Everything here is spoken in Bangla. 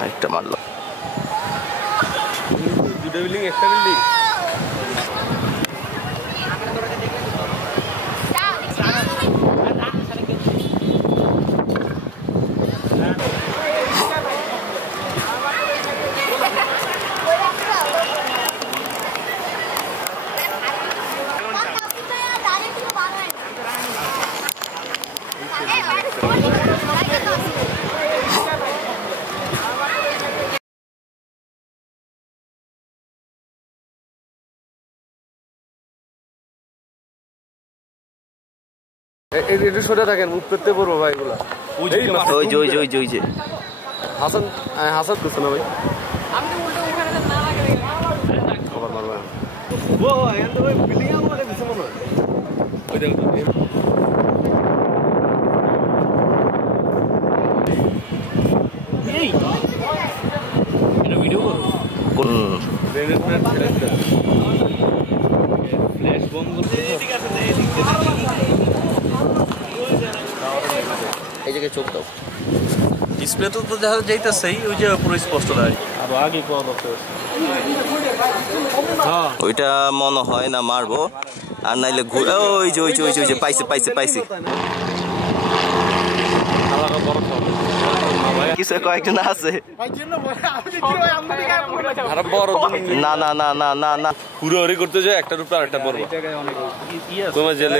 আরেকটা মারলো। দুটো বিল্ডিং একটা বিল্ডিং। একটু সোজা থাকেন, মুখ করতে পড়বো ভাই এগুলো। ওই যে হাসান হাসান করছে না ভাই? ভিডিও এই জায়গায় চোখ দাও। ডিসপ্লে তো দেখা যাইতেছেই, ওই যে পুরো স্পষ্ট লাগে। আর আগে কোয়া দরকার। ওইটা মনে হয় না মারবো, আর নাইলে ওই যে পাইছে কিছু কয়েকজন আছে। না পুরো করতে যায়, একটার উপর আরেকটা পড়বো। তোমার জেলে